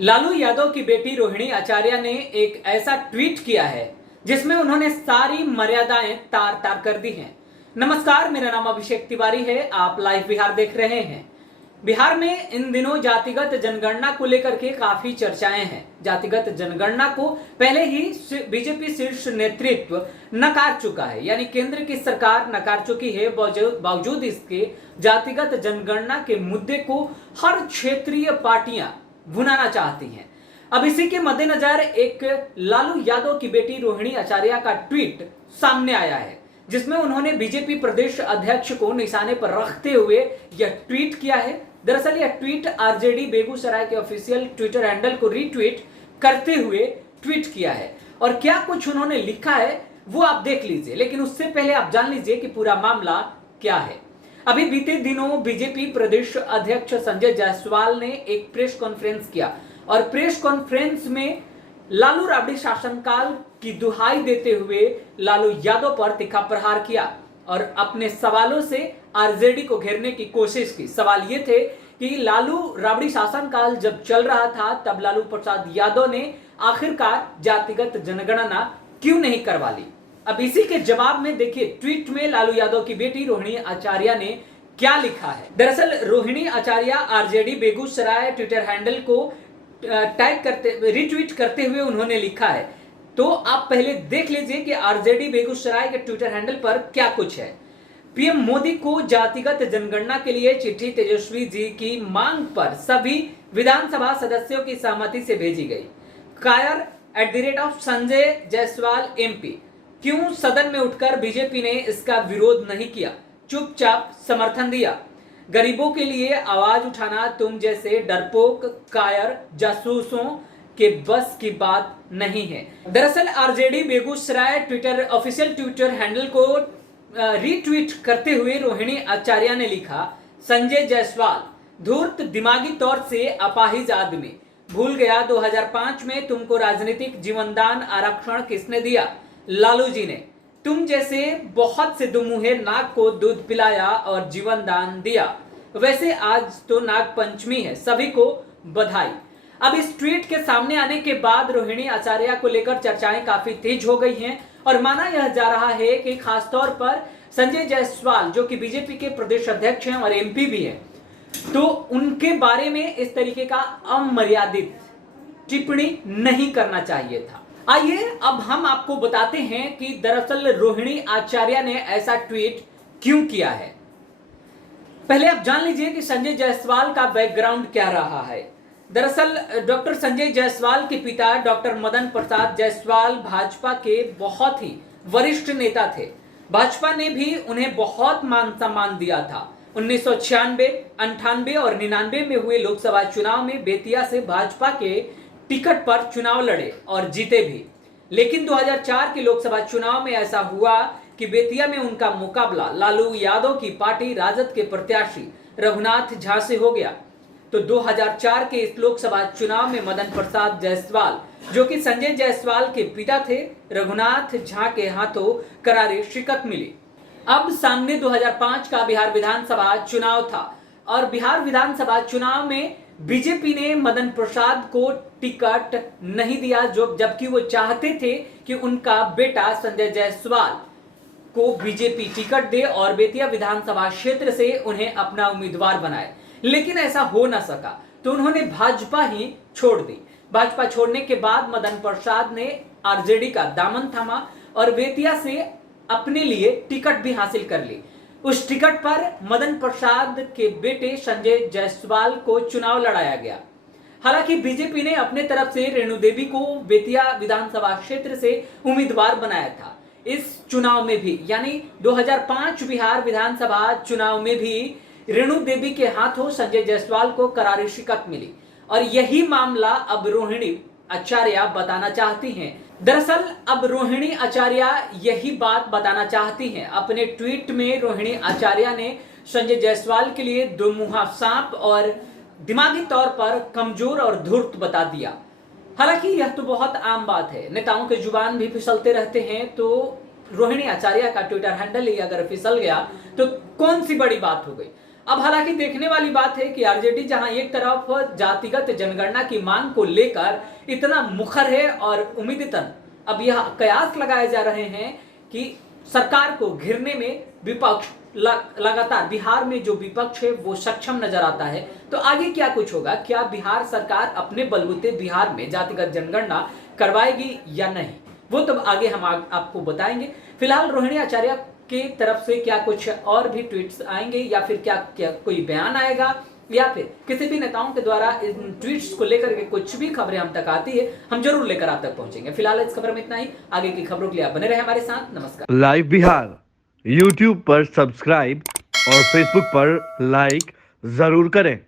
लालू यादव की बेटी रोहिणी आचार्य ने एक ऐसा ट्वीट किया है जिसमें उन्होंने सारी मर्यादाएं तार तार कर दी हैं। नमस्कार, मेरा नाम अभिषेक तिवारी है। आप लाइव बिहार देख रहे हैं। बिहार में इन दिनों जातिगत जनगणना को लेकर के काफी चर्चाएं हैं। जातिगत जनगणना को पहले ही बीजेपी शीर्ष नेतृत्व नकार चुका है, यानी केंद्र की सरकार नकार चुकी है। बावजूद इसके जातिगत जनगणना के मुद्दे को हर क्षेत्रीय पार्टियां भुनाना चाहती हैं। अब इसी के मद्देनजर एक लालू यादव की बेटी रोहिणी आचार्य का ट्वीट सामने आया है, जिसमें उन्होंने बीजेपी प्रदेश अध्यक्ष को निशाने पर रखते हुए यह ट्वीट किया है। दरअसल यह ट्वीट आरजेडी बेगूसराय के ऑफिशियल ट्विटर हैंडल को रीट्वीट करते हुए ट्वीट किया है, और क्या कुछ उन्होंने लिखा है वो आप देख लीजिए। लेकिन उससे पहले आप जान लीजिए कि पूरा मामला क्या है। अभी बीते दिनों बीजेपी प्रदेश अध्यक्ष संजय जायसवाल ने एक प्रेस कॉन्फ्रेंस किया, और प्रेस कॉन्फ्रेंस में लालू राबड़ी शासनकाल की दुहाई देते हुए लालू यादव पर तीखा प्रहार किया और अपने सवालों से आरजेडी को घेरने की कोशिश की। सवाल ये थे कि लालू राबड़ी शासनकाल जब चल रहा था तब लालू प्रसाद यादव ने आखिरकार जातिगत जनगणना क्यों नहीं करवा ली। अब इसी के जवाब में देखिए ट्वीट में लालू यादव की बेटी रोहिणी आचार्य ने क्या लिखा है। दरअसल रोहिणी आचार्य आरजेडी बेगूसराय ट्विटर हैंडल को टैग करते रिट्वीट करते हुए उन्होंने लिखा है, तो आप पहले देख लीजिए कि आरजेडी बेगूसराय के ट्विटर हैंडल पर क्या कुछ है। पीएम मोदी को जातिगत जनगणना के लिए चिट्ठी तेजस्वी जी की मांग पर सभी विधानसभा सदस्यों की सहमति से भेजी गई। कायर @संजय जायसवाल MP, क्यों सदन में उठकर बीजेपी ने इसका विरोध नहीं किया, चुपचाप समर्थन दिया। गरीबों के लिए आवाज उठाना तुम जैसे डरपोक कायर जासूसों के बस की बात नहीं है। दरअसल RJD Begusarai Twitter official Twitter handle को रीट्वीट करते हुए रोहिणी आचार्य ने लिखा, संजय जायसवाल धूर्त दिमागी तौर से अपाहिज आदमी, भूल गया 2005 में तुमको राजनीतिक जीवनदान आरक्षण किसने दिया? लालू जी ने। तुम जैसे बहुत से दुमुहे नाग को दूध पिलाया और जीवन दान दिया। वैसे आज तो नाग पंचमी है, सभी को बधाई। अब इस ट्वीट के सामने आने के बाद रोहिणी आचार्य को लेकर चर्चाएं काफी तेज हो गई हैं, और माना यह जा रहा है कि खासतौर पर संजय जायसवाल जो कि बीजेपी के प्रदेश अध्यक्ष हैं और MP भी हैं, तो उनके बारे में इस तरीके का अमर्यादित टिप्पणी नहीं करना चाहिए था। आइए अब हम आपको बताते हैं कि दरअसल रोहिणी आचार्य ने ऐसा ट्वीट क्यों किया है। पहले आप जान लीजिए कि संजय जायसवाल का बैकग्राउंड क्या रहा है। दरअसल डॉक्टर संजय जायसवाल के पिता डॉक्टर मदन प्रसाद जायसवाल भाजपा के बहुत ही वरिष्ठ नेता थे। भाजपा ने भी उन्हें बहुत मान सम्मान दिया था। 1996, 98 और 99 में हुए लोकसभा चुनाव में बेतिया से भाजपा के टिकट पर चुनाव लड़े और जीते भी। लेकिन 2004 के लोकसभा चुनाव में ऐसा हुआ कि बेतिया में उनका मुकाबला लालू यादव की पार्टी राजद के प्रत्याशी रघुनाथ झा से हो गया। तो 2004 के इस लोकसभा चुनाव में मदन प्रसाद जायसवाल जो कि संजय जायसवाल के पिता थे, रघुनाथ झा के हाथों करारी शिकस्त मिली। अब सामने 2005 का बिहार विधानसभा चुनाव था, और बिहार विधानसभा चुनाव में बीजेपी ने मदन प्रसाद को टिकट नहीं दिया, जो जबकि वो चाहते थे कि उनका बेटा संजय जायसवाल को बीजेपी टिकट दे और बेतिया विधानसभा क्षेत्र से उन्हें अपना उम्मीदवार बनाए। लेकिन ऐसा हो न सका, तो उन्होंने भाजपा ही छोड़ दी। भाजपा छोड़ने के बाद मदन प्रसाद ने आरजेडी का दामन थामा और बेतिया से अपने लिए टिकट भी हासिल कर ली। उस टिकट पर मदन प्रसाद के बेटे संजय जायसवाल को चुनाव लड़ाया गया। हालांकि बीजेपी ने अपने तरफ से रेणु देवी को बेतिया विधानसभा क्षेत्र से उम्मीदवार बनाया था। इस चुनाव में भी, यानी 2005 बिहार विधानसभा चुनाव में भी रेणु देवी के हाथों संजय जायसवाल को करारी शिकस्त मिली, और यही मामला अब रोहिणी आचार्य बताना चाहती हैं। दरअसल अब रोहिणी आचार्य यही बात बताना चाहती हैं। अपने ट्वीट में रोहिणी आचार्य ने संजय जायसवाल के लिए दुमुहा सांप और दिमागी तौर पर कमजोर और धूर्त बता दिया। हालांकि यह तो बहुत आम बात है, नेताओं के जुबान भी फिसलते रहते हैं, तो रोहिणी आचार्य का ट्विटर हैंडल ही अगर फिसल गया तो कौन सी बड़ी बात हो गई। अब हालांकि देखने वाली बात है कि आरजेडी जहां एक तरफ जातिगत जनगणना की मांग को लेकर इतना मुखर है और उम्मीदतन अब यह कयास लगाए जा रहे हैं कि सरकार को घेरने में विपक्ष लगातार बिहार में जो विपक्ष है वो सक्षम नजर आता है। तो आगे क्या कुछ होगा, क्या बिहार सरकार अपने बलबूते बिहार में जातिगत जनगणना करवाएगी या नहीं, वो तब आगे हम आपको बताएंगे। फिलहाल रोहिणी आचार्य की तरफ से क्या कुछ और भी ट्वीट्स आएंगे या फिर क्या कोई बयान आएगा या फिर किसी भी नेताओं के द्वारा इन ट्वीट्स को लेकर के कुछ भी खबरें हम तक आती है, हम जरूर लेकर आप तक पहुंचेंगे। फिलहाल इस खबर में इतना ही, आगे की खबरों के लिए आप बने रहे हमारे साथ। नमस्कार। लाइव बिहार यूट्यूब पर सब्सक्राइब और फेसबुक पर लाइक जरूर करें।